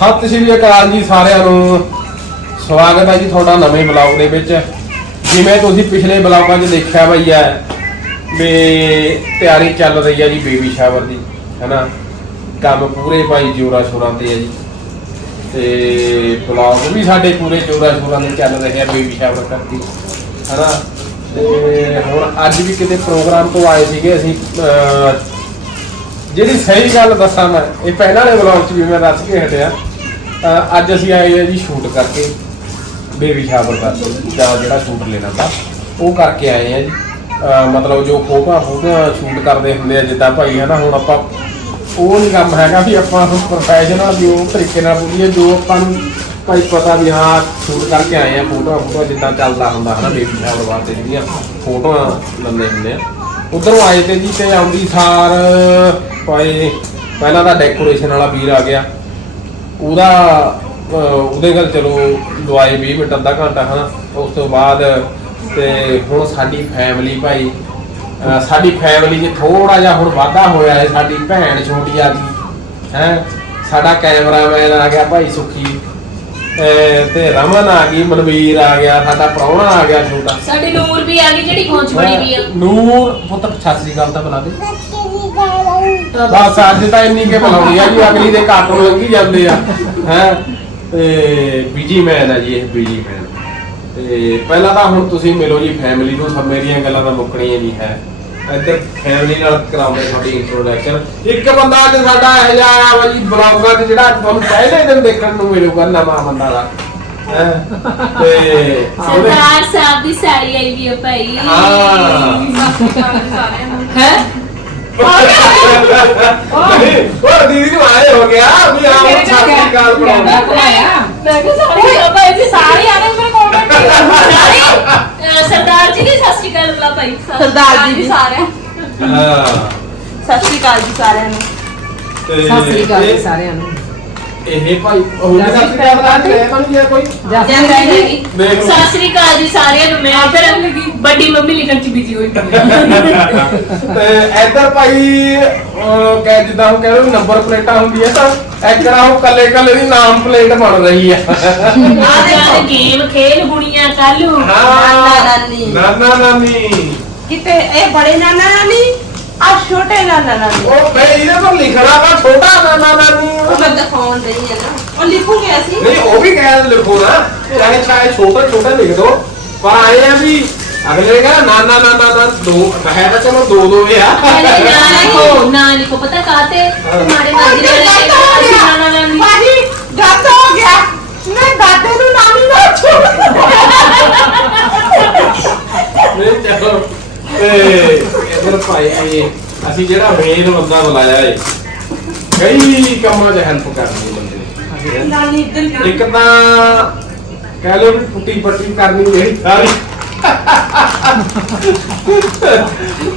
ਸਤਿ ਸ਼੍ਰੀ ਅਕਾਲ ਜੀ ਸਾਰਿਆਂ ਨੂੰ। ਸਵਾਗਤ ਹੈ ਜੀ ਤੁਹਾਡਾ ਨਵੇਂ ਬਲੌਗ ਦੇ ਵਿੱਚ। ਜਿਵੇਂ ਤੁਸੀਂ ਪਿਛਲੇ ਬਲੌਗਾਂ 'ਚ ਦੇਖਿਆ ਬਈ ਹੈ ਵੀ ਤਿਆਰੀ ਚੱਲ ਰਹੀ ਹੈ ਜੀ ਬੇਬੀ ਸ਼ਾਵਰ ਦੀ, ਹੈਨਾ? ਕੰਮ ਪੂਰੇ ਭਾਈ ਜੋਰਾ ਸ਼ੋਰਾਂ ਤੇ ਹੈ ਜੀ। ਤੇ ਬਲੌਗ ਵੀ ਸਾਡੇ ਪੂਰੇ ਜੋਰਾ ਸ਼ੋਰਾਂ ਦੇ ਚੱਲ ਰਹੇ ਆ ਬੇਬੀ ਸ਼ਾਵਰ ਕਰਕੇ, ਹੈਨਾ? ਤੇ ਹੁਣ ਅੱਜ ਵੀ ਕਿਤੇ ਪ੍ਰੋਗਰਾਮ ਤੋਂ ਆਏ ਸੀਗੇ ਅਸੀਂ ਜਿਹੜੀ ਸਹੀ ਗੱਲ ਦੱਸਾਂ ਮੈਂ, ਇਹ ਪਹਿਲਾਂ ਵਾਲੇ ਵਲੌਗ 'ਚ ਵੀ ਮੈਂ ਦੱਸ ਕੇ ਹਟਿਆ। ਅਹ ਅੱਜ ਅਸੀਂ ਆਏ ਆ ਜੀ ਸ਼ੂਟ ਕਰਕੇ, ਬੇਬੀ ਸ਼ਾਵਰ ਕਰਕੇ ਜਾਂ ਜਿਹੜਾ ਸ਼ੂਟ ਲੈਣਾ ਤਾਂ, ਉਹ ਕਰਕੇ ਆਏ ਆ ਜੀ। ਅਹ ਮਤਲਬ ਜੋ ਫੋਟੋਆਂ ਫੋਟੋਆਂ ਸ਼ੂਟ ਕਰਦੇ ਹੁੰਦੇ ਆ, ਜਿੱਦਾਂ ਭਾਈ ਹੈ ਨਾ ਹੁਣ ਆਪਾਂ ਉਹ ਨਹੀਂ ਕੰਮ ਹੈਗਾ ਵੀ ਆਪਾਂ ਹੁਣ ਪ੍ਰੋਫੈਸ਼ਨਲ ਵੀ ਉਹ ਤਰੀਕੇ ਨਾਲ ਬੋਲੀਏ ਜੋ ਆਪਾਂ ਨੂੰ ਭਾਈ ਪਤਾ ਵੀ ਹਾਂ, ਸ਼ੂਟ ਕਰਕੇ ਆਏ ਆ, ਫੋਟੋਆਂ ਫੋਟੋਆਂ ਜਿੱਦਾਂ ਚੱਲਦਾ ਹੁੰਦਾ ਹੈ ਨਾ ਬੇਬੀ ਸ਼ਾਵਰ ਵਾਸਤੇ ਜਿਹੜੀਆਂ ਫੋਟੋਆਂ ਲੰਦੇ ਹੁੰਦੇ ਆ। ਉਧਰੋਂ ਆਏ ਤੇ ਜੀ ਤੇ ਆਉਂਦੀ ਸਾਰ, ਭਾਈ, ਪਹਿਲਾਂ ਤਾਂ ਡੈਕੋਰੇਸ਼ਨ ਵਾਲਾ ਵੀਰ ਆ ਗਿਆ। ਉਹਦਾ ਅਹ, ਉਹਦੇ ਨਾਲ ਚਲੋ ਦਵਾਈ 20 ਮਿੰਟ ਅੱਧਾ ਘੰਟਾ ਹਨਾ? ਉਸ ਤੋਂ ਬਾਅਦ ਤੇ ਹੁਣ ਸਾਡੀ ਫੈਮਿਲੀ ਭਾਈ ਅਹ, ਸਾਡੀ ਫੈਮਿਲੀ 'ਚ ਥੋੜਾ ਜਿਹਾ ਹੁਣ ਵਾਧਾ ਹੋਇਆ ਹੈ ਸਾਡੀ ਭੈਣ ਛੋਟੀ ਆ ਗਈ ਹੈ? ਸਾਡਾ ਕੈਮਰਾਮੈਨ ਆ ਗਿਆ ਭਾਈ ਸੁਖੀ ਅਹ, ਤੇ ਰਮਨ ਆ ਗਈ ਮਨਵੀਰ ਆ ਗਿਆ ਸਾਡਾ ਪ੍ਰਾਹੁਣਾ ਆ ਗਿਆ ਛੋਟਾ। ਸਾਡੀ ਨੂਰ ਵੀ ਆ ਗਈ ਜਿਹੜੀ ਪਹੁੰਚ ਬਣੀ ਵੀ ਆ। ਨੂਰ ਪੁੱਤ ਸਤਿ ਸ੍ਰੀ ਅਕਾਲ ਤਾਂ ਬੁਲਾ ਦੇ। ਬਸ ਅੱਜ ਤਾਂ ਇੰਨੀ ਕੇ ਬੁਲਾਉਣੀ ਆ ਜੀ ਅਗਲੀ ਦੇ ਕਾਟੋਂ ਲੰਘੀ ਜਾਂਦੇ ਆ। ਹੈ? ਤੇ ਬੀਜੀ ਮੈਨ ਆ ਜੀ ਇਹ ਬੀਜੀ ਮੈਨ ਤੇ ਪਹਿਲਾਂ ਤਾਂ ਹੁਣ ਤੁਸੀਂ ਮਿਲੋ ਜੀ ਫੈਮਿਲੀ ਨੂੰ ਸਭ ਮੇਰੀਆਂ ਗੱਲਾਂ ਤਾਂ ਮੁੱਕਣੀਆਂ ਨਹੀਂ ਹੈ। ਇੱਧਰ ਫੈਮਿਲੀ ਨਾਲ ਕਰਾਉਂਦੇ ਤੁਹਾਡੀ ਇੰਟਰੋਡਕਸ਼ਨ ਇੱਕ ਬੰਦਾ ਅੱਜ ਸਾਡਾ ਇਹ ਜਿਹਾ ਆਇਆ ਵਾ ਜੀ ਬਲੌਗਾਂ ਤੇ ਜਿਹੜਾ ਤੁਹਾਨੂੰ ਪਹਿਲੇ ਦਿਨ ਦੇਖਣ ਨੂੰ ਮਿਲੂਗਾ ਨਵਾਂ ਬੰਦਾ ਦਾ ਹੈਂ। ਤੇ ਉਹਦੇ ਸਰਦਾਰ ਸਾਹਿਬ ਦੀ ਸਾੜੀ ਆਈ ਵੀ ਆ ਭਾਈ। ਹਾਂ। ਹੈ? ਉਹ ਦੀਦੀ ਨੂੰ ਆਏ ਹੋ ਗਿਆ ਵੀ ਬਣਾਉਂਦਾ ਮੈਂ ਕਿਹਾ ਜੀ ਸਰਦਾਰ ਜੀ ਦੀ ਸਤਿ ਸ਼੍ਰੀ ਅਕਾਲ ਬੁਲਾ ਭਾਈ ਸਰਦਾਰ ਜੀ ਦੀ। ਸਾਰਿਆਂ ਹਾਂ। ਸਤਿ ਸ਼੍ਰੀ ਅਕਾਲ ਜੀ ਸਾਰਿਆਂ ਨੂੰ। ਤੇ ਸਤਿ ਸ੍ਰੀ ਅਕਾਲ ਸਾਰਿਆਂ ਨੂੰ। ਇਹ ਭਾਈ ਉਹ ਵੀ ਸਤਿ ਸ੍ਰੀ ਅਕਾਲ ਬਣਾ ਕੇ ਮਨ ਜੀ ਕੋਈ ਦੇਖ ਲਓ। ਸਤਿ ਸ਼੍ਰੀ ਅਕਾਲ ਜੀ ਸਾਰਿਆਂ ਨੂੰ ਮੈਂ ਇੱਧਰ ਵੱਡੀ ਮੰਮੀ ਲਿਖਣ ਚ ਬਿਜ਼ੀ ਹੋਈ ਪਈ। ਤੇ ਇੱਧਰ ਭਾਈ ਅਹ, ਕਹਿ ਜਿੱਦਾਂ ਉਹ ਕਹਿੰਦੇ ਨੰਬਰ ਪਲੇਟਾਂ ਹੁੰਦੀਆਂ ਤਾਂ ਐਕੜਾ ਉਹ ਕੱਲੇ ਕੱਲੇ ਦੀ ਨਾਮ ਪਲੇਟ ਬਣ ਰਹੀ ਹੈ ਆ ਦੇ ਗੇਮ ਖੇਲ ਹੁਣੀਆਂ ਕੱਲੂ ਨਾਨਾ ਨਾਨੀ। ਨਾਨਾ ਨਾਨੀ। ਕਿਤੇ ਇਹ ਬੜੇ ਨਾਨਾ ਨਾਨੀ? ਆ ਛੋਟੇ ਨਾਨਾ ਨਾਨੀ ਉਹ ਮੈਂ ਇਹਦੇ ਪਰ ਲਿਖਣਾ ਵਾ ਛੋਟਾ ਨਾਨਾ ਨਾਨੀ ਉਹ ਮੈਂ ਦਿਖਾਉਣ ਰਹੀ ਹੈ ਨਾ। ਉਹ ਲਿਖੂਗੇ ਅਸੀਂ? ਨਹੀਂ ਉਹ ਵੀ ਕਹਿ ਲਿਖੋ ਨਾ। ਚਾਹੇ ਚਾਹੇ ਛੋਟਾ ਛੋਟਾ ਲਿਖ ਦੋ। ਪਰ ਆਏ ਆ ਵੀ ਅਗਲੇ ਕਾ ਨਾਨਾ ਨਾਨਾ ਨਾ ਦੋ। ਹੈ ਤਾਂ ਚਲੋ ਦੋ ਦੋ ਹੀ ਆ। ਪਹਿਲੇ ਨਾ ਲਿਖੋ ਨਾ ਲਿਖੋ। ਪਤਾ ਕਾਤੇ ਤੁਹਾਡੇ ਮਰਜ਼ੀ ਦੇ ਵਾਲੇ ਨਾ ਨਾ ਨਾ। ਨਹੀਂ ਬਾਜੀ ਗੱਤ ਹੋ ਗਿਆ। ਮੈਂ ਦਾਦੇ ਨੂੰ ਨਾਨੀ ਨਾ ਛੋੜ ਨਹੀਂ ਚਲੋ। ਤੇ ਇਧਰ ਭਾਈ ਅਸੀਂ ਜਿਹੜਾ ਮੇਨ ਬੰਦਾ ਬੁਲਾਇਆ ਏ ਕਈ ਕੰਮਾਂ 'ਚ ਹੈਲਪ ਕਰਨੀ ਬੰਦੇ ਨੇ। ਇੱਕ ਤਾਂ ਕਹਿ ਲਓ ਵੀ ਪੁੱਟੀ ਪੱਟੀ ਕਰਨੀ ਜਿਹੜੀ ਸਾਰੀ।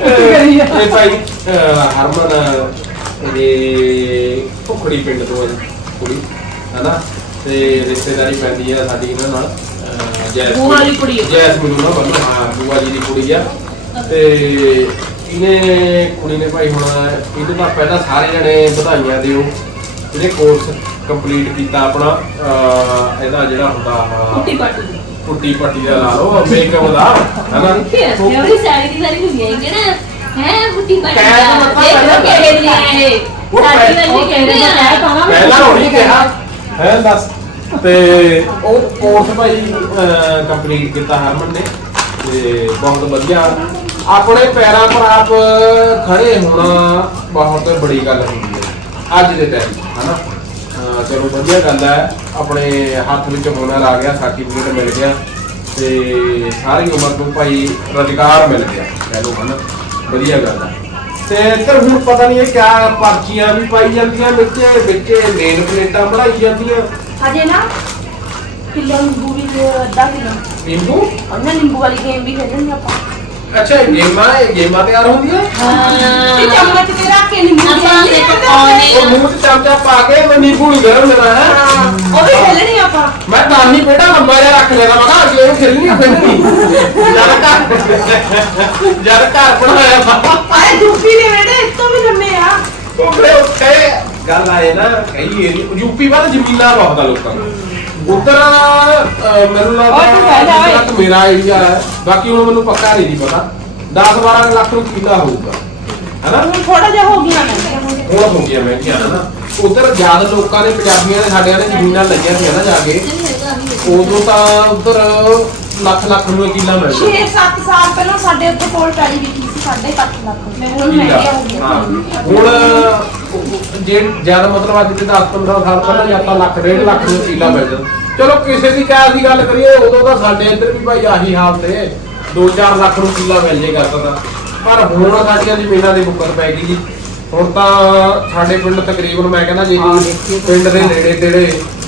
ਇਹ ਭਾਈ ਹਰਮਨ ਇਹ ਭੁਖੜੀ ਪਿੰਡ ਤੋਂ ਕੁੜੀ ਹਨਾ? ਤੇ ਰਿਸ਼ਤੇਦਾਰੀ ਪੈਂਦੀ ਹੈ ਸਾਡੀ ਇਹਨਾਂ ਨਾਲ ਜੈਸਮੀਨ ਬੂਆ ਵਾਲੀ ਕੁੜੀ ਹੈ। ਜੈਸਮੀਨ ਉਹਨਾਂ ਵੱਲੋਂ ਹਾਂ ਬੂਆ ਜੀ ਦੀ ਕੁੜੀ ਆ। ਤੇ ਇਹਨੇ ਕੁੜੀ ਨੇ ਭਾਈ ਹੁਣ ਇਹਦੇ ਤਾਂ ਪਹਿਲਾਂ ਸਾਰੇ ਜਣੇ ਵਧਾਈਆਂ ਦਿਓ। ਇਹਨੇ ਕੋਰਸ ਕੰਪਲੀਟ ਕੀਤਾ ਆਪਣਾ ਅਹ, ਇਹਦਾ ਜਿਹੜਾ ਹੁੰਦਾ ਕੁੱਟੀ ਪਾਟੂ ਦਾ। ਲਾ ਲਓ ਮੇਕਅਪ ਦਾ ਹਨਾ? ਫਿਰ ਦੀ ਵਾਰੀ ਹੁੰਦੀ ਹੈ ਨਾ ਹੈ ਕੁੱਟੀ ਪਾਟੂ ਕਹਿ ਤਾਂ ਮਤਲਬ ਦੇਖ ਲਓ ਪਹਿਲਾਂ ਕਿਹੜੇ ਲਈ ਹੈ ਉਹ ਸਾਡੀ ਪਹਿਲਾਂ- ਵਾਲੀ ਕਹਿੰਦੇ ਆ ਪਹਿਲਾਂ ਹੋਣੀ ਕਿਹਾ। ਹੈ ਦੱਸ। ਤੇ ਉਹ ਕੋਰਸ ਭਾਈ ਕੰਪਲੀਟ ਕੀਤਾ ਹਰਮਨ ਨੇ। ਤੇ ਬਹੁਤ ਵਧੀਆ। ਆਪਣੇ ਪੈਰਾਂ ਪਰ ਆਪ ਖੜੇ ਹੋਣਾ ਬਹੁਤ ਬੜੀ ਗੱਲ ਹੁੰਦੀ ਹੈ ਅੱਜ ਦੇ ਟਾਈਮ ਹਨਾ? ਅਹ ਚਲੋ ਵਧੀਆ ਗੱਲ ਹੈ ਆਪਣੇ ਹੱਥ ਵਿੱਚ ਹੁਨਰ ਆ ਗਿਆ ਸਰਟੀਫਿਕੇਟ ਮਿਲ ਗਿਆ ਤੇ ਸਾਰੀ ਉਮਰ ਨੂੰ ਭਾਈ ਰੁਜ਼ਗਾਰ ਮਿਲ ਗਿਆ ਕਹਿ ਲਓ ਹਨਾ? ਵਧੀਆ ਗੱਲ ਹੈ। ਤੇ ਇੱਧਰ ਹੁਣ ਪਤਾ ਨਹੀਂ ਇਹ ਕਿਆ ਪਰਚੀਆਂ ਵੀ ਪਾਈ ਜਾਂਦੀਆਂ ਵਿੱਚ ਵਿੱਚ ਨੇਲ ਪਲੇਟਾਂ ਬਣਾਈ ਜਾਂਦੀਆਂ। ਹਜੇ ਨਾ ਕਿਲੋ ਨਿੰਬੂ ਵੀ ਦੇ ਅੱਧਾ ਕਿਲੋ। ਨਿੰਬੂ? ਉਹਨਾਂ ਨਿੰਬੂ ਵਾਲੀ ਗੇਮ ਵੀ ਖੇਡਣੀ ਆਪਾਂ। ਅੱਛਾ ਇਹ ਗੇਮਾਂ ਇਹ ਗੇਮਾਂ ਤਿਆਰ ਹੁੰਦੀਆਂ? ਇਹ ਚਮਚ ਤੇ ਰੱਖ ਕੇ ਨਿੰਬੂ ਆਪਾਂ ਆ। ਪਾਉਣੇ ਉਹ ਮੂੰਹ 'ਚ ਚਮਚਾ ਪਾ ਕੇ ਮੈਂ ਨਿੰਬੂ ਨੂੰ ਗਰਮ ਲੈਣਾ ਹੈ? ਹਾਂ, ਉਹ ਵੀ ਖੇਡਣੀ ਆਪਾਂ। ਮੈਂ ਦਾਨੀ ਪੇੜਾ ਲੰਬਾ ਜਿਹਾ ਰੱਖ ਲੈਣਾ ਮੈਂ ਕਿਹਾ ਅਗਲੇ ਨੂੰ ਖੇਲਣੀ ਪੈਂਦੀ ਜਦ ਘਰ ਜਦ ਘਰ ਬਣਾਇਆ ਵਾ। ਆਏ ਦੁੱਪੀ ਦੇ ਵੇੜੇ ਇਸ ਤੋਂ ਵੀ ਲੰਮੇ ਆ। ਉਹ ਫਿਰ ਉੱਥੇ ਗੱਲ ਆਏ ਨਾ ਕਈ ਏਰੀਆ ਯੂਪੀ ਵੱਲ ਜ਼ਮੀਨਾਂ ਬਹੁਤ ਆ ਲੋਕਾਂ ਨੂੰ। ਉਧਰ ਮੈਨੂੰ ਲੱਗਦਾ ਉਹ ਤੂੰ ਕਹਿ ਜਾ ਓਏ। ਗੁਜਰਾਤ ਮੇਰਾ ਏਰੀਆ ਹੈ। ਬਾਕੀ ਹੁਣ ਮੈਨੂੰ ਪੱਕਾ ਨਹੀਂ ਜੀ ਪਤਾ। 10 12 ਲੱਖ ਨੂੰ ਕਿੰਨਾ ਹੋਊਗਾ। ਹੈਨਾ? ਹੁਣ ਥੋੜਾ ਜਿਹਾ ਹੋ ਗਿਆ ਮੈਂ ਹੁਣ ਹੋ ਗਿਆ ਮੈਂ ਕਿਹਾ ਨਾ। ਉਧਰ ਜ਼ਿਆਦਾ ਲੋਕਾਂ ਨੇ ਪੰਜਾਬੀਆਂ ਨੇ ਸਾਡਿਆਂ ਨੇ ਜ਼ਮੀਨਾਂ ਲਈਆਂ ਸੀ ਨਾ ਜਾ ਕੇ। ਉਦੋਂ ਤਾਂ ਉਧਰ ਲੱਖ ਲੱਖ ਨੂੰ ਕਿੱਲਾ ਮਿਲ 6-7 ਸਾਲ ਪਹਿਲਾਂ ਸਾਡੇ ਉੱਥੇ ਕੋਲ ਵਿਕੀ ਸੀ 7.5 ਲੱਖ ਮੈਂ ਹੁਣ ਮਹਿੰਗੀਆਂ ਹੋ। ਗਈਆਂ ਹੁਣ ਜੇ ਜ਼ਿਆਦਾ ਮਤਲਬ ਅੱਜ ਤੇ 10 15 ਸਾਲ ਪਹਿਲਾਂ ਜਾਂ ਤਾਂ ਲੱਖ ਡੇਢ ਲੱਖ ਨੂੰ ਕਿੱਲਾ ਮਿਲ ਜਾਂਦਾ ਚਲੋ ਕਿਸੇ ਦੀ ਕਹਿ ਦੀ ਗੱਲ ਕਰੀਏ ਉਦੋਂ ਤਾਂ ਸਾਡੇ ਇੱਧਰ ਵੀ ਭਾਈ ਆਹੀ ਹਾਲ ਤੇ। 2-4 ਲੱਖ ਨੂੰ ਕਿੱਲਾ ਮਿਲ ਜੇ ਕਰਦਾ ਪਰ ਹੁਣ ਸਾਡੀਆਂ ਜ਼ਮੀਨਾਂ ਦੀ ਬੁੱਕਰ ਪੈ ਗਈ ਜੀ। ਹੁਣ ਤਾਂ ਸਾਡੇ ਪਿੰਡ ਤਕਰੀਬਨ ਮੈਂ ਕਹਿੰਦਾ ਜੀ ਪਿੰਡ ਦੇ ਨੇੜੇ ਤੇੜੇ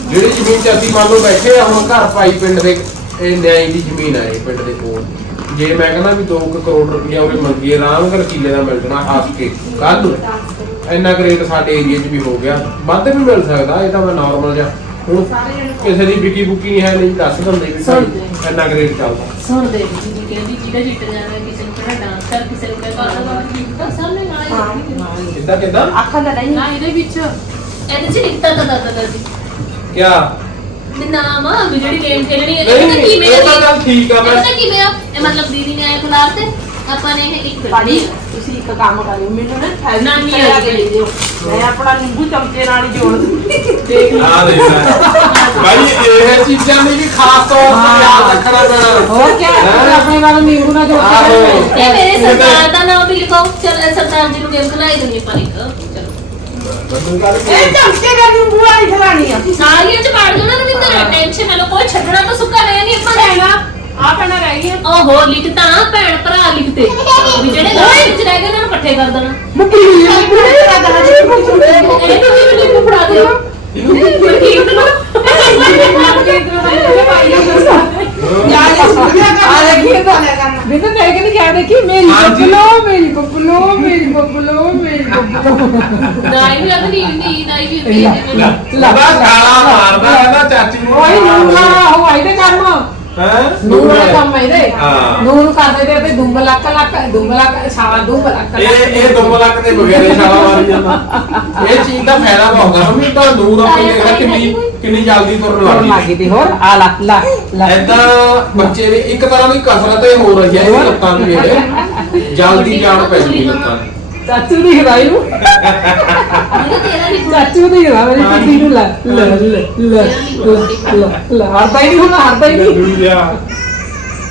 ਜਿਹੜੀ ਜ਼ਮੀਨ 'ਚ ਅਸੀਂ ਮੰਨ ਲਓ ਬੈਠੇ ਆ ਹੁਣ ਘਰ ਪਾਈ ਪਿੰਡ ਦੇ ਇਹ ਨਿਆਈ ਦੀ ਜ਼ਮੀਨ ਆ ਇਹ ਪਿੰਡ ਦੇ ਕੋਲ। ਜੇ ਮੈਂ ਕਹਿੰਦਾ ਵੀ 2 ਕਰੋੜ ਰੁਪਇਆ ਉਹਨੇ ਮੰਗੀ ਆਰਾਮ ਕਰ ਕਿੱਲੇ ਦਾ ਮਿਲ ਜਾਣਾ ਹੱਸ ਕੇ। ਕੱਲ ਨੂੰ ਇੰਨਾ ਕੁ ਰੇਟ ਸਾਡੇ ਏਰੀਆ 'ਚ ਵੀ ਹੋ ਗਿਆ। ਵੱਧ ਵੀ ਮਿਲ ਸਕਦਾ ਇਹ ਤਾਂ ਮੈਂ ਨਾਰਮਲ ਜਿਹਾ। ਹੁਣ ਕਿਸੇ ਦੀ ਵਿਕੀ ਬੁਕੀ ਨਹੀਂ ਹੈ ਨਹੀਂ ਦੱਸ ਦਿੰਦੇ ਵੀ ਭਾਈ ਇੰਨਾ ਕੁ ਰੇਟ ਚੱਲਦਾ। ਸੁਣਦੇ ਜੀ ਜੀ ਕਹਿੰਦੀ ਜਿਹਦਾ ਜਿੱਤ ਜਾਣਾ ਕਿਸੇ ਨੂੰ ਕਿਹੜਾ ਡਾਂਸ ਕਰ ਕਿਸੇ ਨੂੰ ਕਹਿੰਦਾ ਤਾਂ ਸਾਹਮਣੇ ਨਾਲ ਹੀ ਹਾਂ। ਕਿੱਦਾਂ ਕਿੱਦਾਂ? ਅੱਖਾਂ ਦਾ ਨਹੀਂ। ਨਾ ਇਹਦੇ ਵਿੱਚ। ਇਹਦੇ ਚ ਲਿਖਤਾ ਤਾਂ ਦਾਦਾ ਦਾਦੀ। ਕਿਆ? ਤੇ ਨਾਮ ਆ ਵੀ ਜਿਹੜੀ ਗੇਮ ਖੇਲਣੀ ਹੈ। ਇਹ ਪਤਾ ਕਿਵੇਂ ਇਹ ਤਾਂ ਗੱਲ ਠੀਕ ਆ, ਮੈਂ- ਪਤਾ ਕਿਵੇਂ ਆ? ਇਹ ਮਤਲਬ ਦੀਦੀ ਨੇ ਆਏ ਖੁਲਾਸ ਤੇ। ਆਪਾਂ ਨੇ ਇਹ ਇੱਕ ਭਾਜੀ ਤੁਸੀਂ ਇੱਕ ਕੰਮ ਕਰਿਓ ਮੈਨੂੰ ਨਾ ਥੈਲੀ ਨਾਨੀ ਲਿਆ ਆ ਕੇ ਗਈ। ਦੇ ਦਿਓ। ਮੈਂ ਆਪਣਾ ਨਿੰਬੂ ਚਮਚੇ ਨਾਲ ਹੀ ਜੋੜ ਦੂੰਗੀ। ਦੇਖ ਲਓ ਆ ਦੇਖ ਲੈ। ਭਾਈ ਇਹ ਚੀਜ਼ਾਂ ਦੀ ਵੀ ਖਾਸ ਤੌਰ ਤੇ ਯਾਦ ਰੱਖਣਾ ਪੈਣਾ ਹੋਰ ਕੀ? ਆਪਣੇ ਨਾਲ ਨਿੰਬੂ ਨਾਲ ਜੋੜ ਕੇ ਆਹੋ। ਇਹ ਮੇਰੇ ਸਰਦਾਰ ਦਾ ਨਾਮ ਵੀ ਲਿਖਾਓ। ਚਲ ਸਰਦਾਰ ਜੀ ਨੂੰ ਗੇਮ ਖਿਲਾਈ ਦੂੰਗੀ ਪਰ ਇੱਕ। ਇਹ ਚਮਚੇ ਦਾ ਨਿੰਬੂ ਵਾਲੀ ਖਲਾਣੀ ਆ ਸਾਰੀਆਂ ਚ ਪਾੜ ਦੇਣਾ ਰਵਿੰਦਰ ਟੈਨਸ਼ਨ ਨਾ ਲਓ ਕੋਈ ਛੱਡਣਾ ਤਾਂ ਸੁੱਕਾ ਰਹਿ ਨਹੀਂ ਆਪਾਂ ਰਹਿਣਾ ਆ ਪੈਣਾ ਰਹਿ ਗਈ ਓਹੋ ਲਿਖਤਾ ਭੈਣ ਭਰਾ ਲਿਖਤੇ ਵੀ ਜਿਹੜੇ ਘਰ ਵਿੱਚ ਰਹਿ ਗਏ ਉਹਨਾਂ ਨੂੰ ਇਕੱਠੇ ਕਰ ਦੇਣਾ ਮੁੱਕੀ ਨਹੀਂ ਕਰਦਾ ਜੀ ਇਹ ਨੂੰ ਵੀ ਲਿਖ ਫੜਾ ਦਿਓ ਕੋਈ ਕੀਰਤ ਨੂੰ ਜਾ ਜਾ ਸੁਣਿਆ ਕਰ ਆ ਦੇਖੀ ਤਾਂ ਲੈ ਕਰਨਾ ਮੇਰੀ। ਬੱਬਲੋ ਮੇਰੀ ਬੱਬਲੋ ਮੇਰੀ ਬੱਬਲੋ ਮੇਰੀ ਬੱਬਲੋ ਨਾਈ ਵੀ ਅਗਲੀ ਨੀਂਦ ਆਈ ਵੀ ਲੈ, ਹੁੰਦੀ ਲੈ। ਹੈ ਲੱਗਾ ਗਾਲਾਂ ਮਾਰਦਾ ਕਹਿੰਦਾ ਚਾਚੀ ਨੂੰ। ਓਏ ਨੂਨ ਆ ਉਹ ਆਈਦੇ ਕੰਮ। ਹੈ? ਨੂਨ ਵਾਲਾ ਕੰਮ ਇਹਦੇ। ਹਾਂ। ਨੂਨ ਕਰਦੇ ਤੇ ਤੇ ਦੁੰਬ ਲੱਕ ਲੱਕ ਦੁੰਬ ਲੱਕ ਛਾਵਾ ਦੁੰਬ ਲੱਕ ਇਹ ਇਹ ਦੋ ਲੱਖ ਦੇ ਬਗੇਰੇ ਛਾਲਾ ਮਾਰੀ ਜਾਂਦਾ। ਇਹ ਚੀਜ਼ ਦਾ ਫਾਇਦਾ ਬਹੁਤ ਆ ਮੰਮੀ ਤਾਂ ਨੂਰ ਆਪਣੀ ਦੇਖ ਲੈ ਕਿੰਨੀ ਕਿੰਨੀ ਜਲਦੀ ਤੁਰਨ ਲੱਗ ਲੱਗ ਗਈ। ਗਈ ਤੇ ਹੋਰ। ਆ ਲਾ ਲਾ ਲਾ। ਐਦਾਂ ਬੱਚੇ ਦੀ ਇੱਕ ਤਰ੍ਹਾਂ ਦੀ ਕਸਰਤ ਹੋ ਰਹੀ ਹੈ ਇਹ ਲੱਤਾਂ ਦੀ ਇਹ ਜਲਦੀ ਜਾਣ ਪੈ ਜੂਗੀ ਲੱਤਾਂ ਦੀ। ਚਾਚੂ ਦੀ ਹਰਾਈ ਨੂੰ ਮੈਨੂੰ ਤੇਰਾ ਨਹੀਂ ਚਾਚੂ ਦੀ ਹਰਾ ਮੇਰੀ ਕੁੜੀ ਨੂੰ ਲੈ ਲੈ ਲੈ ਲੈ ਲੈ ਲੈ ਹਰਦਾ ਹੀ ਨਹੀਂ ਹੁਣ ਹਰਦਾ ਹੀ ਨਹੀਂ ਦੁਨੀਆ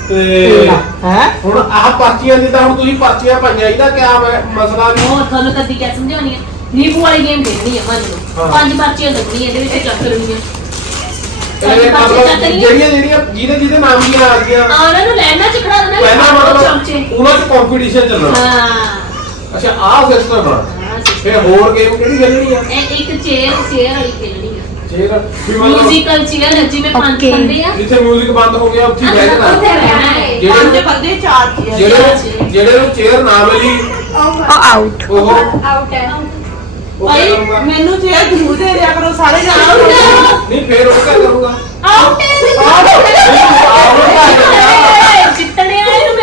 ਤੇ ਹੈ ਹੁਣ ਆਹ ਪਾਰਟੀਆਂ ਜਿੱਦਾਂ ਹੁਣ ਤੁਸੀਂ ਪਾਰਟੀਆਂ ਪਾਈਆਂ ਇਹਦਾ ਕੀ ਮਸਲਾ ਨਹੀਂ ਹੋਰ ਤੁਹਾਨੂੰ ਕਦੀ ਕਿਆ ਸਮਝਾਉਣੀ ਹੈ ਨੀਂਬੂ ਵਾਲੀ ਗੇਮ ਖੇਡਣੀ ਹੈ ਮੰਨ ਲਓ ਹਾਂ। ਪੰਜ ਪਰਚੀਆਂ ਲੱਗਣੀਆਂ ਇਹਦੇ ਵਿੱਚ ਚੱਕ ਲੈਣੀਆਂ ਇਹ ਮਤਲਬ ਜਿਹੜੀਆਂ ਜਿਹੜੀਆਂ ਜਿਹਦੇ ਜਿਹਦੇ ਨਾਮ ਦੀਆਂ ਆ ਗਈਆਂ ਆ ਉਹਨਾਂ ਨੂੰ ਲੈਣਾ ਚ ਖੜਾ ਦੇਣਾ ਪਹਿਲਾਂ ਆਹ ਮਤਲਬ ਉਹਨਾਂ 'ਚ ਕੰਪੀਟੀਸ਼ਨ ਚੱਲਣਾ ਹਾਂ ਅੱਛਾ ਆਹ ਸਿਸਟਮ ਆ। ਹਾਂ, ਫਿਰ ਹੋਰ ਗੇਮ ਕਿਹੜੀ ਖੇਡਣੀ ਆ? ਇਹ ਇੱਕ ਚੇਅਰ ਚੇਅਰ ਵਾਲੀ ਖੇਡਣੀ ਹੈ ਚੇਰ ਵੀ ਮਤਲਬ ਮਿਊਜ਼ੀਕਲ ਚੇਅਰ ਜਿਵੇਂ ਪੰਜ Okay. ਬੰਦੇ ਆ। ਜਿੱਥੇ 뮤직 ਬੰਦ ਹੋ ਗਿਆ ਉੱਥੇ ਬਹਿ ਉੱਥੇ ਜਾਣਾ ਰਹਿਣਾ ਹੈ। ਜਿਹੜੇ- ਪੰਜ ਬੰਦੇ ਚਾਰ ਚੀਜ਼ ਜਿਹੜੇ ਜਿਹੜੇ ਨੂੰ ਚੇਅਰ ਨਾ ਮਿਲੀ ਆਊਟ ਉਹ ਆਊਟ ਹੈ। ਉਹ ਭਾਈ ਕਰੂਗਾ? ਮੈਨੂੰ ਚੇਅਰ ਜ਼ਰੂਰ ਦੇ ਦਿਆ ਕਰੋ ਸਾਰੇ ਜਾਣੇ ਨਹੀਂ ਫਿਰ ਉਹ ਕਰੂਗਾ? ਆਊਟ ਹੈ। ਜਿੱਤਣੇ ਵਾਲੇ ਨੂੰ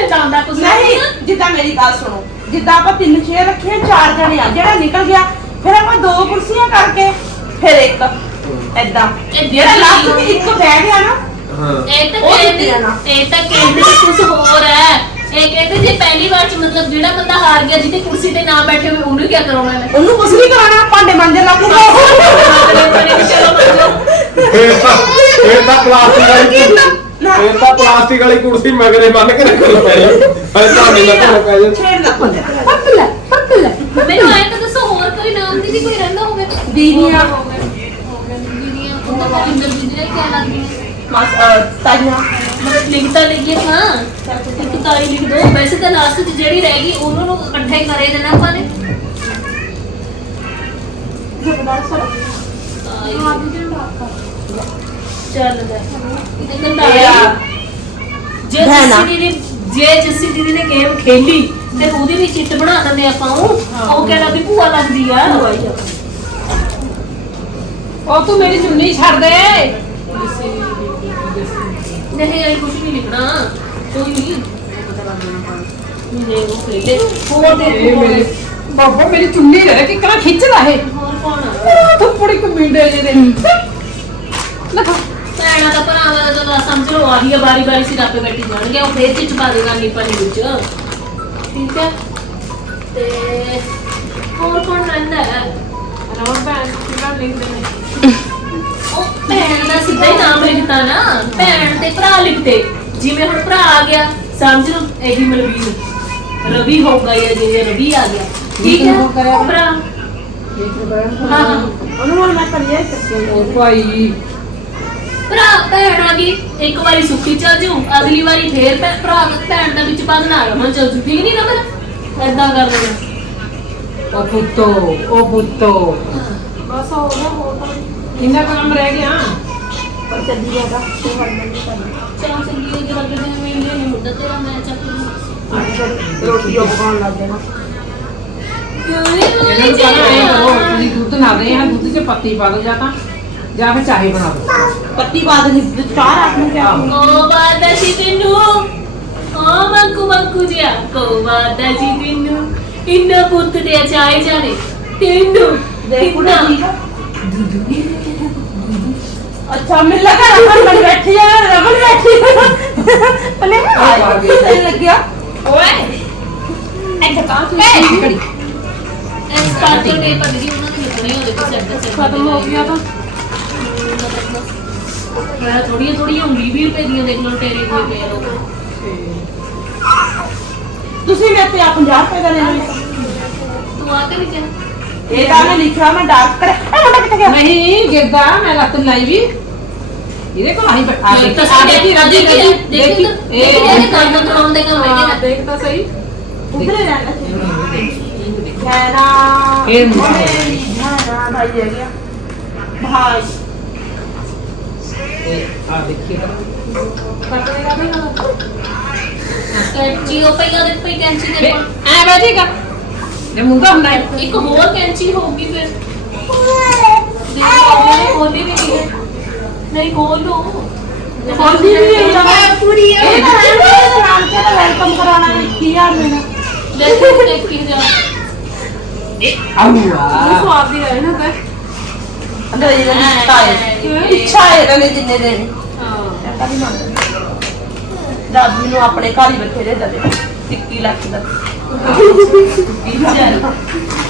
ਕੁਝ ਨਹੀਂ ਜਿੱਦਾਂ ਮੇਰੀ ਗੱਲ ਸੁਣੋ। ਜਿੱਦਾਂ ਆਪਾਂ ਤਿੰਨ ਚੇਅਰ ਰੱਖੀਆਂ ਚਾਰ ਜਣੇ ਆ। ਜਿਹੜਾ ਨਿਕਲ ਗਿਆ ਫਿਰ ਆਪਾਂ ਦੋ ਕੁਰਸੀਆਂ ਕਰਕੇ ਫਿਰ ਇੱਕ। ਐਦਾਂ ਇਹ ਜਿਹੜਾ ਲਾਸਟ ਵਿੱਚ ਇੱਕ ਬਹਿ ਗਿਆ ਨਾ ਹਾਂ। ਇਹ ਤਾਂ ਉਹ ਕਹਿੰਦੇ। ਇਹ ਤਾਂ ਕੁਝ ਹੋਰ ਹੈ। ਇਹ ਕਹਿੰਦੇ ਜੇ ਪਹਿਲੀ ਵਾਰ ਚ ਮਤਲਬ ਜਿਹੜਾ ਬੰਦਾ ਹਾਰ ਗਿਆ ਜਿਹਦੀ ਕੁਰਸੀ ਤੇ ਨਾ ਬੈਠੇ ਹੋਵੇ ਉਹਨੂੰ ਕੀ ਕਰਾਉਣਾ ਹੈ ਉਹਨੂੰ ਕੁਝ ਨਹੀਂ ਕਰਾਉਣਾ ਭਾਂਡੇ ਚਲੋ ਮੰਨੋ ਫਿਰ ਤਾਂ ਫਿਰ ਤਾਂ ਪਲਾਸਟਿਕ ਵਾਲੀ। ਫਿਰ ਤਾਂ ਪਲਾਸਟਿਕ ਵਾਲੀ ਕੁਰਸੀ ਮਗਰੇ ਬੰਨ ਕੇ ਰੱਖਣੀ ਪੈਣੀ ਫਿਰ ਤੁਹਾਡੇ ਨਾਲ ਤਾਂ ਪੈ ਜਾ ਛੇੜ ਨਾ ਪੰਦੇ ਪੱਤਲਾ ਪੱਤਲਾ। ਮੈਨੂੰ ਆਇਆ ਤਾਂ ਦੱਸੋ ਹੋਰ ਕੋਈ ਨਾਮ ਦੀ ਵੀ ਕੋਈ ਰਹਿੰਦਾ ਹੋਵੇ? ਦੀਦੀਆਂ। ਦੀਦੀਆਂ ਉਹਨਾਂ ਦਾ ਇੰਦਰ ਦੀਦੀਆਂ ਕੀ ਲੱਗਦੀ ਹੈ ਬਸ ਤਾਈਆਂ। ਮਤਲਬ ਲਿਖਤਾ ਲਿਖੀਏ ਹਾਂ। ਇੱਕ ਤਾਰੀ ਲਿਖ ਦੋ। ਵੈਸੇ ਤਾਂ ਲਾਸਟ 'ਚ ਜਿਹੜੀ ਰਹਿ ਗਈ ਉਹਨਾਂ ਨੂੰ ਇਕੱਠਾ ਹੀ ਕਰੇ ਦੇਣਾ ਆਪਾਂ ਨੇ। ਤਾਈ। ਚੱਲ ਜਾ ਇਹ ਕਹਿੰਦਾ ਜੇ ਭੈਣਾਂ। ਜੱਸੀ ਦੀਦੀ ਜੇ ਜੱਸੀ ਦੀਦੀ ਨੇ ਗੇਮ ਖੇਲੀ ਤੇ ਉਹਦੀ ਵੀ ਚਿੱਟ ਬਣਾ ਦਿੰਦੇ ਆਪਾਂ ਉਹ। ਉਹ ਕਹਿੰਦਾ ਵੀ ਭੂਆ ਲੱਗਦੀ ਆ। ਉਹ ਤੂੰ ਮੇਰੀ ਚੁੰਨੀ ਛੱਡ ਦੇ। ਨਹੀਂ ਇਹ ਕੁਝ ਨਹੀਂ ਲਿਖਣਾ ਕੋਈ ਨਹੀਂ। ਨਹੀਂ ਉਹ ਖੇਲੇ ਹੋਰ ਦੇ ਇਹ ਮੇਰੇ ਬਾਬਾ ਮੇਰੀ ਚੁੰਨੀ ਲੈ ਕਿ ਕਰਾ ਖਿੱਚਦਾ ਇਹ? ਹੋਰ ਕੌਣ ਥੱਪੜੀ ਕਮਿੰਡੇ ਜਿਹੇ ਦੇ ਲੈ ਭੈਣਾਂ ਦਾ ਭਰਾਵਾਂ ਦਾ ਜਦੋਂ ਸਮਝ ਲਓ ਆਹੀ ਬਾਰੀ ਬਾਰੀ ਸਿਰ ਆਪੇ ਬੈਠੀ ਜਾਣਗੇ ਉਹ ਫੇਰ ਚਿੱਟ ਪਾ ਦੇਗਾ ਨਹੀਂ ਪਾਣੀ ਵਿੱਚ ਠੀਕ ਹੈ ਤੇ ਹੋਰ ਕੌਣ ਰਹਿੰਦਾ ਹੈ? ਰੋਣ ਭੈਣ ਕਿੰਨਾ ਲਿਖਦੇ ਨੇ ਉਹ ਭੈਣ ਦਾ ਸਿੱਧਾ ਹੀ ਨਾਮ ਲਿਖਤਾ ਨਾ। ਭੈਣ ਤੇ ਭਰਾ ਲਿਖਤੇ ਜਿਵੇਂ ਹੁਣ ਭਰਾ ਆ ਗਿਆ ਸਮਝ ਲਓ ਇਹੀ ਮਲਵੀਰ। ਰਵੀ ਹੋ ਗਿਆ ਜਿਵੇਂ ਰਵੀ ਆ ਗਿਆ। ਠੀਕ ਹੈ। ਭਰਾ। ਦੇਖ ਲੈ ਹਾਂ ਹਾਂ। ਉਹਨੂੰ ਮੈਂ ਚੱਕੇ ਉਹ ਭਾਈ। ਗਈ ਇੱਕ ਵਾਰੀ ਸੁੱਖੀ ਚੱਲ ਜੂ ਅਗਲੀ ਵਾਰੀ ਫੇਰ ਭੈ- ਭਰਾ ਭੈਣ ਦਾ ਵਿੱਚ ਬਦਨਾ ਰਮਨ ਚੱਲ ਜੂ। ਠੀਕ ਨਹੀਂ ਨਾ ਫਿਰ ਏਦਾਂ ਕਰ ਦੇਣਾ ਉਹ ਪੁੱਤੋ ਉਹ ਪੁੱਤੋ। ਬਸ ਹੋ ਗਿਆ ਹੋਰ ਤਾਂ ਕਿੰਨਾ ਕੁ ਕੰਮ ਰਹਿ ਗਿਆ? ਪਰ ਚੱਲੀ ਜਾਏਗਾ ਤੂੰ ਹਰ ਬੰਦੇ ਚੱਲ ਚੱਲੀਏ ਜਰਾ ਕਿਤੇ ਮੈਂ ਨਹੀਂ ਮੁੱਦਾ ਤੇਰਾ ਮੈਂ ਚੱਕ ਰੋਟੀ ਉਹ ਪਕਾਉਣ ਲੱਗ ਜਾਣਾ ਇਹਨਾਂ ਨੂੰ ਕਹਿੰਦਾ ਇਹ ਕਰੋ ਤੁਸੀਂ ਦੁੱਧ ਨਾ ਦੇ ਆ ਦੁੱਧ 'ਚ ਪੱਤੀ ਪਾ ਦਿਓ ਜਾਂ ਤਾਂ ਜਾਂ ਫਿਰ ਚਾਹੇ ਬਣਾ ਦਿਓ ਪੱਤੀ ਬਾਦ ਨਹੀਂ ਚਾਹ ਰੱਖ ਨੂੰ ਕਿਆ ਓ ਬਾਦਾ ਜੀ ਤੈਨੂੰ? ਓ ਮੰਕੂ ਮੰਕੂ ਜਿਆ? ਕੋ ਬਾਦਾ ਜੀ ਤੈਨੂੰ? ਇੰਨਾ ਪੁੱਤ ਦੇ ਚਾਏ ਜਾਣੇ ਤੈਨੂੰ ਦੇਖ ਕੁੜੇ ਕਿੰਨਾ? ਠੀਕ ਆ? ਅੱਛਾ ਮਿਲ ਲਗਾ ਰਮਨ ਬਣ ਬੈਠੀ ਆ ਰਮਨ ਬੈਠੀ ਪਲੇ ਆ। ਗਈ ਲੱਗਿਆ। ਓਏ ਇੱਥੇ ਕਾਂ ਤੂੰ ਘੜੀ ਇਸ ਪਾਰਟੀ ਨੇ ਪਦਰੀ ਉਹਨਾਂ ਨੇ ਲਿਖਣੀ ਉਹਦੇ ਕੋਲ ਸੈੱਟ ਸੈੱਟ ਖਤਮ ਹੋ ਗਿਆ ਤਾਂ। ਮੈਂ ਥੋੜੀਆਂ ਥੋੜੀਆਂ 20 ਰੁਪਏ ਦੀਆਂ ਦੇਖ ਲਓ ਟੇਰੀ ਕੋਈ ਪਏ ਲੋਕ ਤੁਸੀਂ ਮੇਰੇ ਤੇ ਆ 50 ਰੁਪਏ ਦਾ ਲੈ ਲਓ ਤੂੰ ਆ ਕੇ ਲਿਖਿਆ ਇਹ ਤਾਂ ਮੈਂ ਲਿਖਿਆ ਮੈਂ ਡਾਕ ਕਰ ਇਹ ਮੁੰਡਾ ਕਿੱਥੇ ਗਿਆ ਨਹੀਂ ਗਿਰਦਾ ਮੈਂ ਲੱਤ ਨੀ ਲਾਈ ਵੀ ਇਹਦੇ ਕੋਲ ਆਹੀ ਬੈਠਾ ਦੇਖ ਤਾਂ ਸਹੀ ਦੇਖੀ ਰਾਜੀ ਦੇਖੀ ਦੇਖੀ ਇਹ ਇਹ ਕੰਮ ਕਰਾਉਣ ਦੇ ਕੰਮ ਹੈਗੇ ਨਾ ਦੇਖ ਤਾਂ ਸਹੀ ਉਧਰੇ ਰਹਿਣਾ ਖੈਰਾ ਇਹ ਮੁੰਡਾ। ਨਾ ਭਾਈ ਹੈ ਗਿਆ ਭਾਈ ਆ ਦੇਖੀ ਦੇਗਾ ਵੀ ਨਾ ਕੈਂਚੀ ਉਹ ਪਈਆਂ ਦੇ ਪਈ ਕੈਂਚੀ ਦੇ ਕੋਲ। ਐ ਬੈਠੇਗਾ ਜੇ ਮੁੰਡਾ ਹੁੰਦਾ ਹੈ। ਇੱਕ ਹੋਰ ਕੈਂਚੀ ਹੋਊਗੀ ਫਿਰ। ਦੇਖੋ ਖੋਲੀ ਵੀ ਨਹੀਂ ਹੈ। ਨਹੀਂ ਖੋਲੋ ਖੋਲਦੀ ਵੀ ਹੈ ਜਗ੍ਹਾ ਪੂਰੀ ਇਹ ਤਾਂ ਰਹਿਣਾ ਨਾਮ ਕੇ ਤਾਂ ਵੈਲਕਮ ਕਰਾਉਣਾ ਵੀ ਕੀ ਯਾਰ ਮੇਰਾ ਦੇਖੋ ਦੇਖ ਜਾ। ਆਊਆ ਸਵਾਦ ਹੀ ਹੈ ਨਾ ਤੇ। ਅੰਦਰ ਇਹ ਇੱਛਾ ਹੈ ਇੱਛਾ ਹੈ ਤਾਂ ਜਿੰਨੇ ਦੇ ਹਾਂ ਦਾਦੀ ਨੂੰ ਆਪਣੇ ਘਰ ਹੀ ਬੈਠੇ ਦੇ ਦਵੇ 21 ਲੱਖ ਦਾ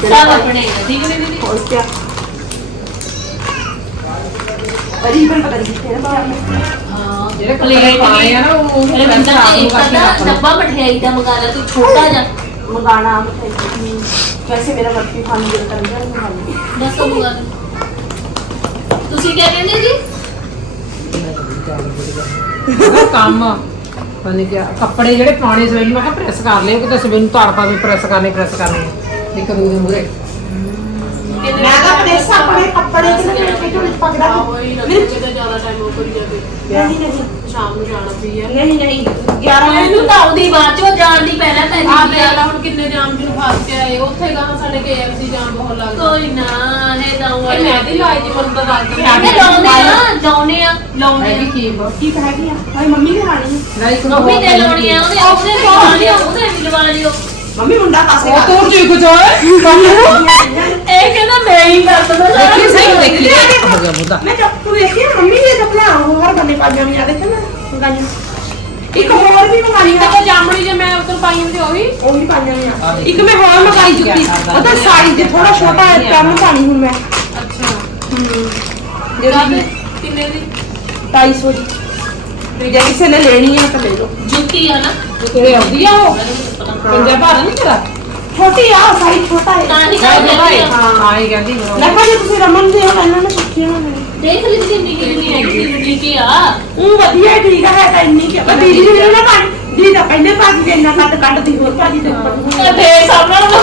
ਚੱਲ ਆਪਣੇ ਠੀਕ ਨਹੀਂ ਨਹੀਂ ਹੋਰ ਕੀ ਅਰੀਬਨ ਪਤਾ ਨਹੀਂ ਨਾ ਨੂੰ ਹਾਂ ਜਿਹੜੇ ਕੱਪੜੇ ਪਾਏ ਆ ਨਾ ਉਹ ਬੰਦਾ ਨੂੰ ਇੱਕ। ਡੱਬਾ ਮਠਿਆਈ ਦਾ ਮੰਗਾ ਲੈ ਤੂੰ ਛੋਟਾ ਜਿਹਾ ਮੰਗਾਣਾ ਮਿਠਾਈ ਵੈਸੇ ਮੇਰਾ ਮਰਜ਼ੀ ਖਾਣ ਨੂੰ ਦਿਲ ਕਰ ਰਿਹਾ ਲੂੰਗੀ ਬਸ ਉਹ ਮੰਗਾ ਤੁਸੀਂ ਕੀ ਕਹਿੰਦੇ ਜੀ? ਕੰਮ। ਪਤਾ ਕਿਆ ਕੱਪੜੇ ਜਿਹੜੇ ਪਾਣੇ ਸਵੇਰ ਨੂੰ ਮੈਂ ਕਿਹਾ ਪ੍ਰੈਸ ਕਰ ਲਿਓ ਕਿਤੇ ਸਵੇਰ ਨੂੰ ਧੜ ਪਾਵੇ ਪ੍ਰੈਸ ਕਰਨੇ ਪ੍ਰੈਸ ਕਰਨੇ। ਇੱਕ ਦੂਜੇ ਦੇ ਮੂਰੇ ਮੈਂ ਤਾਂ ਪ੍ਰੈਸ ਆਪਣੇ ਕੱਪੜੇ ਕਿਨੇ ਮੇਰੇ ਕੋਲ ਪਕੜਾ ਮੇਰੇ ਜ਼ਿਆਦਾ ਟਾਈਮ ਹੋ ਕਰੀ ਜਾਵੇ ਨਹੀਂ ਨਹੀਂ ਸ਼ਾਮ ਨੂੰ ਜਾਣਾ ਪਈ ਹੈ ਨਹੀਂ ਨਹੀਂ 11 ਇਹਨੂੰ ਤਾਂ ਆਉਂਦੀ ਬਾਅਦ ਚੋਂ ਜਾਣ ਦੀ ਪਹਿਲਾਂ ਆ ਪੈਂਦੀ ਲਾ ਹੈ ਹੁਣ ਕਿੰਨੇ ਜਾਮ ਜਿਹਨੂੰ ਫਸ ਕੇ ਆਏ। ਉੱਥੇ ਗਾਂ ਸਾਡੇ KFC ਜਾਮ ਬਹੁਤ ਲੱਗਦਾ ਕੋਈ ਨਾ ਇਹ ਜਾਊਂਗਾ ਇਹ ਮੈਂ ਵੀ ਲਾਈ ਜੀ ਮੈਨੂੰ ਤਾਂ ਦੱਸ ਦੇ ਮੈਂ ਲਾਉਨੇ ਆ ਲਾਉਨੇ ਆ। ਲਾਉਨੇ ਹੈਗੀ ਆ ਕੀ ਬ- ਕੀ ਹੈਗੀ ਆ। ਹਾਏ ਮੰਮੀ ਨੇ ਖਾਣੀ ਹੈ ਮੰਮੀ ਨੇ ਲਾਉਣੀ ਆ ਉਹਦੇ ਵੀ ਲਵਾ ਲਿਓ ਉਹਦੇ ਵੀ ਲਵਾ ਲਿਓ। ਮੰਮੀ ਮੁੰਡਾ ਕਾਸੇ ਉਹ ਤੋੜ ਜੀ ਕੁਝ ਓਏ ਇਹ ਕਹਿੰਦਾ ਮੈਂ ਹੀ ਕਰ ਦਵਾਂ ਦੇਖੀ ਸਹੀ ਦੇਖੀ। ਹੋ ਗਿਆ ਮੁੱਦਾ ਮੈਂ ਚੁੱਪ ਤੂੰ ਵੇਖੀ ਮੰਮੀ ਨੇ ਚੱਪਲਾਂ ਹੋਰ ਬੰਨੇ ਪਾ ਜਾਣੀ ਆ ਦੇਖਣ ਮੰਗਾਈਆਂ ਇੱਕ ਹੋਰ ਵੀ ਮੰਗਾਣੀ ਤਾਂ ਆ। ਉਹ ਜਾਮਣੀ ਜੇ ਮੈਂ ਉੱਧਰ ਪਾਈ ਹੁੰਦੀ ਉਹ ਵੀ। ਉਹ ਵੀ ਪਾ ਜਾਣੀ ਆ। ਇੱਕ ਮੈਂ ਹੋਰ ਮੰਗਾਈ ਜੁੱਤੀ। ਉਹਦਾ ਸਾਈਜ਼ ਜੇ ਥੋੜਾ ਛੋਟਾ ਹੈ ਕੰਮ ਪਾਣੀ ਹੁਣ ਮੈਂ। ਅੱਛਾ। ਜਿਹੜੀ ਕਿੰਨੇ ਦੀ? 250 ਦੀ। ਤੇ ਜੇ ਕਿਸੇ ਨੇ ਲੈਣੀ ਹੈ ਤਾਂ ਲੈ ਲਓ। ਜੁੱਤੀ ਆ ਨਾ। ਕਿਹੜੇ ਆਉਂਦੀ ਆ ਉਹ। ਤਾਂ ਪੰਜਾ ਭਾਰ ਨਹੀਂ ਤੇਰਾ? ਛੋਟੀ ਆ ਸਾਈਜ਼ ਛੋਟਾ ਹੈ ਹੀ ਜਾ ਕਰ ਜਾ ਭਾਈ। ਲੈਂਦੀ ਆ ਹਾਂ ਆਈ ਕਹਿੰਦੀ ਲੱਗਾ ਜੇ ਤੁਸੀਂ ਰਮਨ ਦੇ ਹੋ ਇਹਨਾਂ ਨੇ ਸੁੱਖੀ ਹੋਣਾ ਦੇਖ ਲਈ ਕਿੰਨੀ ਕਿੰਨੀ ਹੈਗੀ ਕਿੰਨੀ ਕੀ ਆ। ਉਹ ਵਧੀਆ ਹੈ, ਠੀਕ ਹੈ ਤਾਂ ਇੰਨੀ ਕਿ ਪਰ ਦੀਦੀ ਨੂੰ ਨਾ ਪਾਣੀ ਦੀਦੀ ਤਾਂ ਪਹਿਲੇ ਭਾਜੀ ਦੇ ਇੰਨਾ ਕੱਟ ਕੱਟਦੀ ਹੋਰ ਭਾਜੀ ਦੇ ਉੱਪਰ ਤੇ ਸਾਹਮਣੇ ਨੂੰ।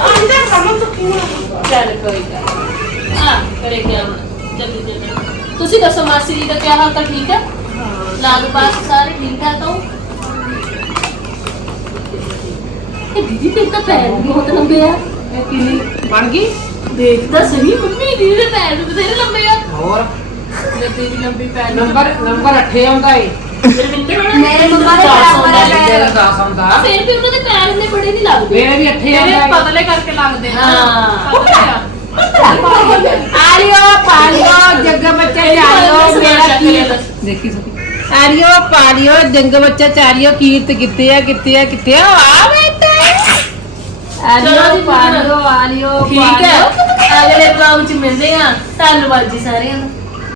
ਆਂਦਾ ਰਮਨ ਸੁੱਖੀ ਹੋਣਾ? ਚੱਲ ਕੋਈ ਗੱਲ ਆ ਕਰੇ ਕਿਆ ਹੁਣ। ਜਲਦੀ ਜਲਦੀ ਤੁਸੀਂ ਦੱਸੋ ਮਾਸੀ ਜੀ ਦਾ ਕੀ ਹਾਲ ਤਾਂ ਠੀਕ ਹੈ? ਲਾਗ ਪਾਸ ਸਾਰੇ ਠੀਕ ਠਾਕ ਹੋ? ਇਹ ਦੀਦੀ ਤੇ ਤਾਂ ਪੈਰ ਵੀ ਬਹੁਤ ਲੰਬੇ ਆ। ਇਹ ਕਿੰਨੀ? ਬਣ ਗਈ? ਦੇਖਦਾ ਸਹੀ ਮੰਮੀ ਦੀਦੀ ਦੇ ਪੈਰ ਵੀ ਬਥੇਰੇ ਲੰਬੇ ਆ। ਹੋਰ? ਜੇ ਤੇਰੀ ਲੰਬੀ ਪੈ ਨੰਬਰ ਨੰਬਰ 8 ਆਉਂਦਾ ਏ। ਮੇਰੇ ਮੰਮਾ ਦੇ ਬਰਾਬਰ ਹੈ ਪੈਰ। ਆ ਫਿਰ ਵੀ ਉਹਨਾਂ ਦੇ ਪੈਰ ਇੰਨੇ ਬੜੇ ਨਹੀਂ ਲੱਗਦੇ। ਮੇਰੇ ਵੀ ਅੱਠੇ ਮੇਰੇ ਆਉਂਦਾ ਪਤਲੇ ਕਰਕੇ ਲੱਗਦੇ। ਹਾਂ। ਪਤਲੇ ਆ। ਆਰਿਓ ਪਾਲਿਓ ਜੱਗ ਬੱਚਾ ਚਾਰਿਓ ਮੇਰਾ ਕੀ ਦੱਸ। ਦੇਖੀ ਸੁਣੀ ਆਰਿਓ ਪਾਲਿਓ ਜੰਗ ਬੱਚਾ ਚਾਰਿਓ ਕੀਰਤ ਕਿੱਥੇ ਆ ਕਿੱਥੇ ਆ ਕਿੱਥੇ ਆ। ਆ ਬੇਟੇ। ਚਲੋ ਜੀ, ਆਰਿਓ ਪਾਲਿਓ ਆਰਿਓ ਠੀਕ ਹੈ। ਅਗਲੇ ਬਲੌਗ ਚ ਮਿਲਦੇ ਆ ਧੰਨਵਾਦ ਜੀ ਸਾਰਿਆਂ ਦਾ।